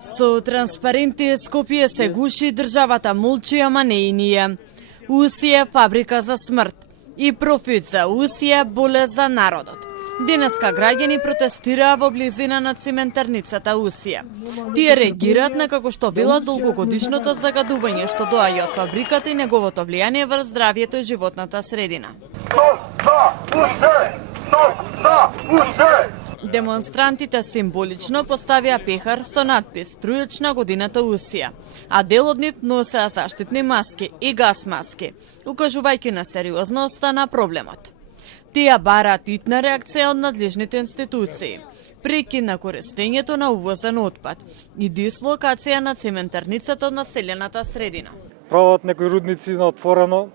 Со транспаренти Скопје се гуши, државата молчи, ама не и ние. Усија фабрика за смрт и профит за усија, болест за народот. Денеска граѓани протестираа во близина на циментарницата Усија. Тие реагираат на како што велат долгогодишното загадување што доаѓа од фабриката и неговото влијание врз здравјето и животната средина. Демонстрантите символично поставија пехар со надпис "Трујачна годината Усија", а дел од нив носеа заштитни маски и газ маски, укажувајќи на сериозноста на проблемот. Тие бараат итна реакција од надлежните институции, прекин на користењето на увозен отпад и дислокација на цементарницата од населената средина. Прават некои рудници на отворено,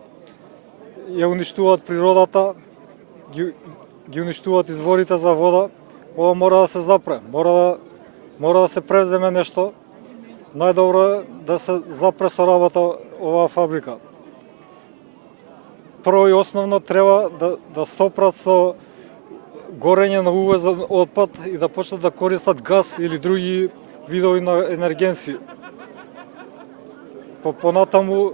ја уништуваат природата, ги уништуваат изворите за вода. Ова мора да се запре, мора да се превземе нешто. Најдобро е да се запре со работа оваа фабрика. Прво и основно треба да стопрат со горење на увозен отпад и да почнат да користат газ или други видови на енергенци. Понатаму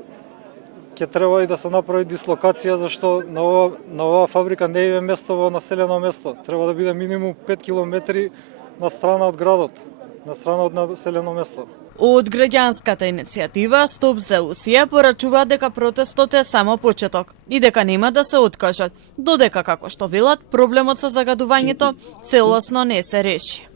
ќе треба и да се направи дислокација, зашто на оваа фабрика не е место во населено место. Треба да биде минимум 5 километри на страна од градот, на страна од населено место. Од граѓанската иницијатива Стоп за Усија порачуваат дека протестот е само почеток и дека нема да се откажат, додека, како што велат, проблемот со загадувањето целосно не се реши.